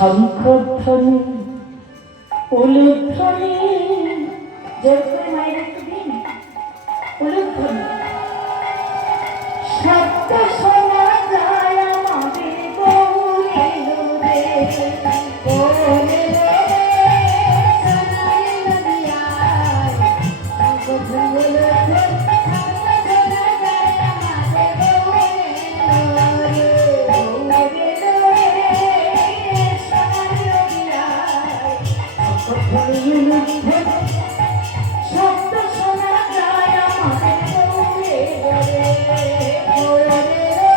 শঙ্খধ্বনি উলুধ্বনি জোর করে মায়ের একটু দিন উলুধ্বনি শব্দ শোনা যায় আমাদের গৌরে রে গৌরে রে সোনালি নদিয়ায় শঙ্খধ্বনি শব্দ শোনা যায় আমাদের গৌরে রে গৌরে রে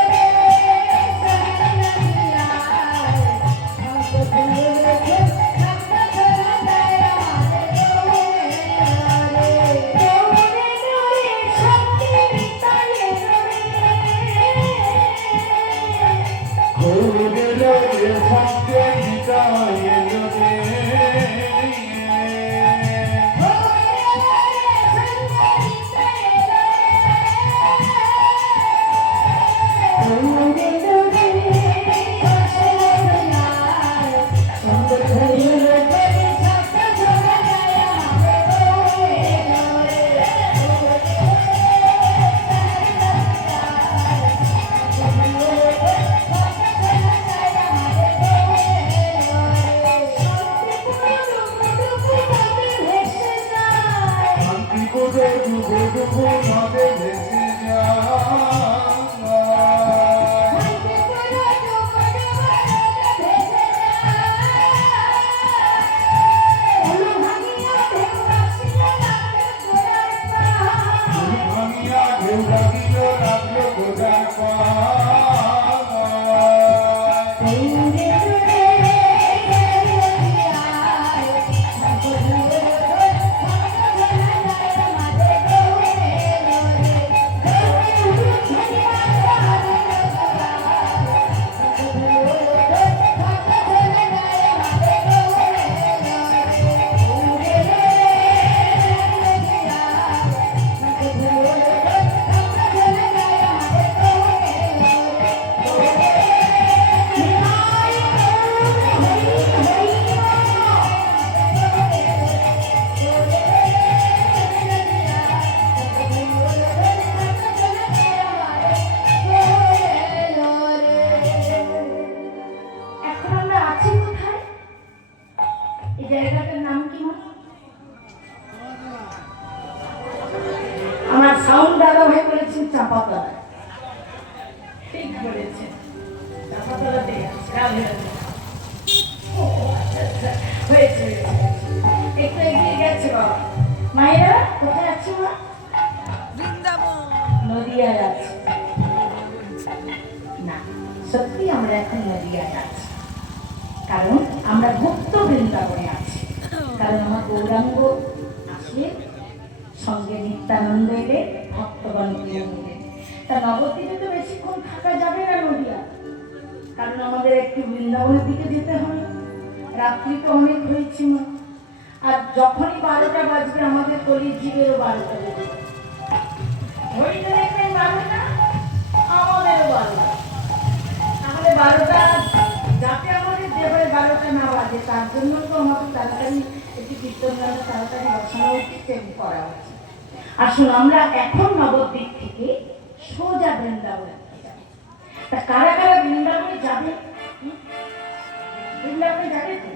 আমার সাউন্ড দাদা ভাই বলেছেন চাপাতলা ঠিক বলেছেন চাপাতলাতে হয়েছে একটু এগিয়ে গেছে বাবা মায়েরা কোথায় আছে মা বৃন্দাবন নদিয়ায় আছে না সত্যি আমরা এখন নদিয়ায় আছি কারণ আমরা গুপ্ত বৃন্দাবনে আছি কারণ আমার গৌরাঙ্গ আসলে সঙ্গে নিত্যানন্দ এলে ভক্তগণ নিলে তা নবদ্বীপে তো বেশিক্ষণ থাকা যাবে না নদিয়া কারণ আমাদের একটু বৃন্দাবনের দিকে যেতে হবে রাত্রি তো অনেক হয়েছে না আর যখনই 12টা বাজবে আমাদের কলির জীবেরও 12টা বেজে ঘড়িতে দেখবেন 12টা আমাদেরও 12টা তাহলে 12টা যাতে আমাদের যেভাবে 12টা না বাজে তার জন্য তো আমাদের তাড়াতাড়ি একটি কীর্তন গান তাড়াতাড়ি বসানো উচিত এবং করা উচিত আসুন আমরা এখন নবদ্বীপ থেকে সোজা বৃন্দাবনে যাব তা কারা কারা বৃন্দাবনে যাবে বৃন্দাবনে যাবে তো